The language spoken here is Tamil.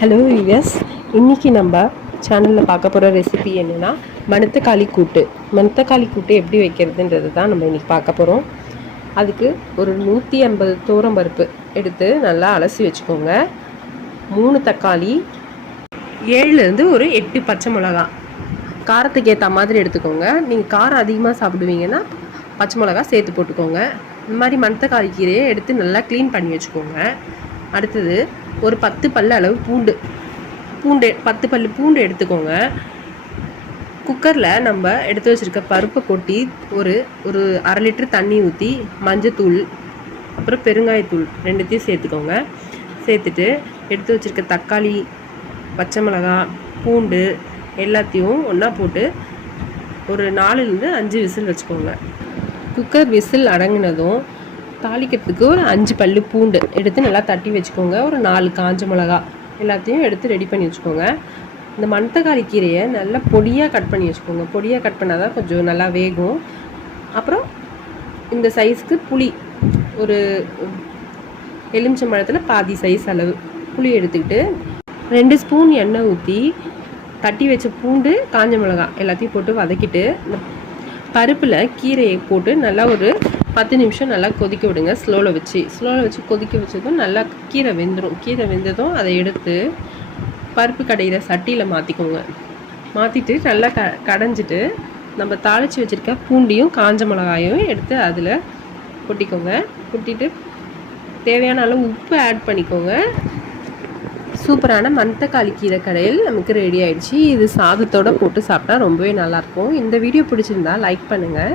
ஹலோ யூஎஸ் இன்றைக்கி நம்ம சேனலில் பார்க்க போகிற ரெசிபி என்னென்னா மணத்தக்காளி கூட்டு. மணத்தக்காளி கூட்டு எப்படி வைக்கிறதுன்றது தான் நம்ம இன்றைக்கி பார்க்க போகிறோம் அதுக்கு ஒரு நூற்றி ஐம்பது தூரம் பருப்பு எடுத்து நல்லா அலசி வச்சுக்கோங்க. மூணு தக்காளி ஏழுலேருந்து ஒரு எட்டு பச்சை மிளகா. காரத்துக்கு ஏற்ற மாதிரி எடுத்துக்கோங்க. நீங்கள் காரம் அதிகமாக சாப்பிடுவீங்கன்னா பச்சை மிளகா சேர்த்து போட்டுக்கோங்க. இந்த மாதிரி மணத்தக்காளி கீரையை எடுத்து நல்லா க்ளீன் பண்ணி வச்சுக்கோங்க. அடுத்தது ஒரு பத்து பல்லு அளவு பூண்டு. பூண்டு பத்து பல் பூண்டு எடுத்துக்கோங்க. குக்கரில் நம்ம எடுத்து வச்சுருக்க பருப்பை கொட்டி ஒரு ஒரு அரை லிட்டர் தண்ணி ஊற்றி மஞ்சத்தூள் அப்புறம் பெருங்காயத்தூள் ரெண்டுத்தையும் சேர்த்துக்கோங்க. சேர்த்துட்டு எடுத்து வச்சுருக்க தக்காளி பச்சை மிளகாய் பூண்டு எல்லாத்தையும் ஒன்றா போட்டு ஒரு நாலுலேருந்து அஞ்சு விசில் வச்சுக்கோங்க. குக்கர் விசில் அடங்கினதும் தாளிக்கிறதுக்கு ஒரு அஞ்சு பல்லு பூண்டு எடுத்து நல்லா தட்டி வச்சுக்கோங்க. ஒரு நாலு காஞ்ச மிளகா எல்லாத்தையும் எடுத்து ரெடி பண்ணி வச்சுக்கோங்க. இந்த மணத்தக்காளி கீரையை நல்லா பொடியாக கட் பண்ணி வச்சுக்கோங்க. பொடியாக கட் பண்ணால் தான் கொஞ்சம் நல்லா வேகும். அப்புறம் இந்த சைஸ்க்கு புளி ஒரு எலுமிச்சம்பழத்தில் பாதி சைஸ் அளவு புளி எடுத்துக்கிட்டு ரெண்டு ஸ்பூன் எண்ணெய் ஊற்றி தட்டி வச்ச பூண்டு காஞ்ச மிளகாய் எல்லாத்தையும் போட்டு வதக்கிட்டு இந்த பருப்பில் கீரையை போட்டு நல்லா ஒரு பத்து நிமிஷம் நல்லா கொதிக்க விடுங்க. ஸ்லோவில் வச்சு ஸ்லோவில் வச்சு கொதிக்க வச்சதும் நல்லா கீரை வெந்துடும் கீரை வெந்ததும் அதை எடுத்து பருப்பு கடையிற சட்டியில் மாற்றிக்கோங்க மாற்றிட்டு நல்லா க கடைஞ்சிட்டு நம்ம தாளித்து வச்சுருக்க பூண்டியும் காஞ்ச மிளகாயும் எடுத்து அதில் கொட்டிக்கோங்க. கொட்டிட்டு தேவையான அளவு உப்பு ஆட் பண்ணிக்கோங்க. சூப்பரான மணத்தக்காளி கீரை கடையில் நமக்கு ரெடி ஆயிடுச்சு. இது சாதத்தோட போட்டு சாப்பிட்டா ரொம்பவே நல்லாயிருக்கும் இந்த வீடியோ பிடிச்சிருந்தா லைக் பண்ணுங்கள்